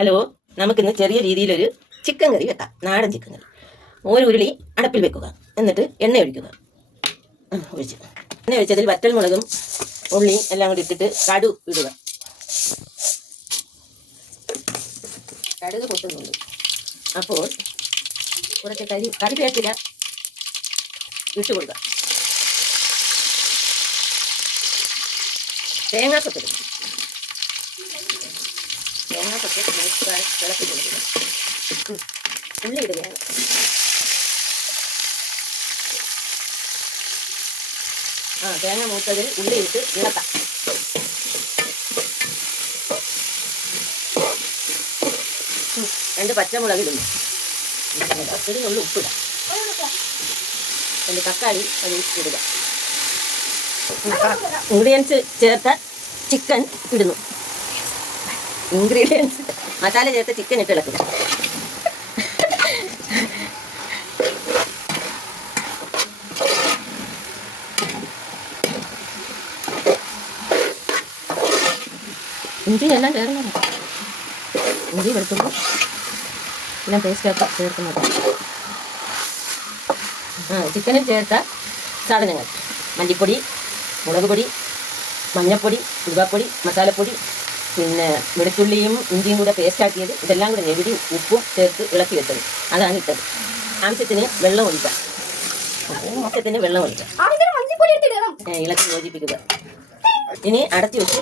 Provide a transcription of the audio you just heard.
Hello, നമുക്കിന്ന് ചെറിയ രീതിയിലൊരു ചിക്കൻ കറി വെക്കാം. നാടൻ ചിക്കൻ കറി. ഒരു ഉരുളി അടപ്പിൽ വെക്കുക. എന്നിട്ട് എണ്ണ ഒഴിക്കുക. ഒഴിച്ച് എണ്ണ ഒഴിച്ചതിൽ വറ്റൽ മുളകും ഉള്ളി എല്ലാം കൂടി ഇട്ടിട്ട് കടു ഇടുക. കടുക് പൊട്ടുന്നുണ്ട്. അപ്പോൾ കുറച്ച് കറിവേപ്പില ഇട്ട് കൊടുക്കുക. തേങ്ങാക്കൊത്തിടും. തേങ്ങാക്കൊത്ത് തിളക്കി കൊടുക്കുക. ഉള്ളി ഇടുകയാണ്. തേങ്ങ മൂത്തതിൽ ഉള്ളി ഇട്ട് ഇളക്കാം. രണ്ട് പച്ചമുളക് ഇടുന്നു. ഇതിനുള്ള ഉപ്പിടാം. രണ്ട് തക്കാളി അത് ഇടുക. ഇൻഗ്രീഡിയൻസ് ചേർത്ത ചിക്കൻ ഇടുന്നു. ഇൻഗ്രീഡിയൻസ് മസാല ചേർത്ത് ചിക്കൻ ഇട്ട് ഇളക്കുക. ഇഞ്ചി എല്ലാം ചേർന്ന് ഇഞ്ചി വെളുത്തുള്ളൂ എല്ലാം പേസ്റ്റാക്കി ചേർക്കുന്നത്. ചിക്കനിൽ ചേർത്ത സാധനങ്ങൾ: മല്ലിപ്പൊടി, മുളക് പൊടി, മഞ്ഞൾപ്പൊടി, ഉലുവാപ്പൊടി, മസാലപ്പൊടി, പിന്നെ വെളുത്തുള്ളിയും ഇഞ്ചിയും കൂടെ പേസ്റ്റാക്കിയത്, ഇതെല്ലാം കൂടെ ഞെവിടി ഉപ്പും ചേർത്ത് ഇളക്കി വെച്ചത്. അതാണ് ഇട്ടത്. ആവശ്യത്തിന് വെള്ളം ഒഴിക്കാം. ഇളക്കി യോജിപ്പിക്കുക. ഇനി അടച്ചു വെച്ച്